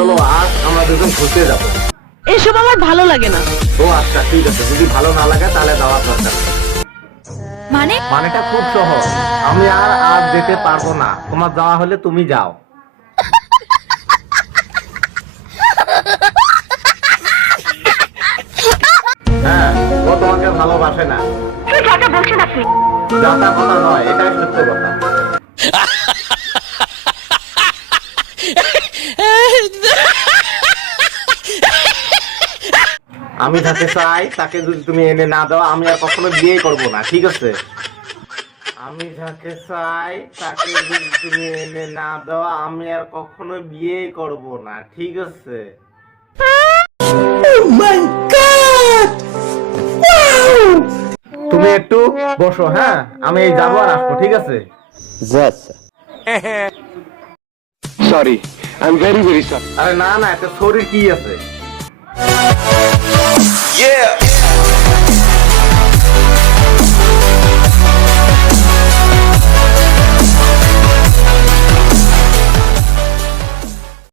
চলো আজ আমরা দুজন ঘুরতে যাবো। এসব আমার ভালো লাগে না। ও আচ্ছা ঠিক আছে, যদি ভালো না লাগে তাহলে যাওয়ার দরকার নেই। মানেটা খুব সহজ, আমি আর আজ যেতে পারবো না, তোমার যাওয়া হলে তুমি যাও। হ্যাঁ, ও তোমাকে ভালোবাসে না। যাটা বলছেন আপনি। যাতা কথা নয়, এটাই সত্য কথা। আমি যাকে চাই তাকে যদি তুমি এনে না দাও, আমি আর কখনো বিয়ে করব না, ঠিক আছে? আমি যাকে চাই তাকে যদি তুমি এনে না দাও, আমি আর কখনো বিয়ে করব না, ঠিক আছে? তুমি একটু বসো, হ্যাঁ আমি এই যাবো আর আসবো, ঠিক আছে? Sorry, I'm very, very sorry. আরে না না, এতে শরীর কি আছে?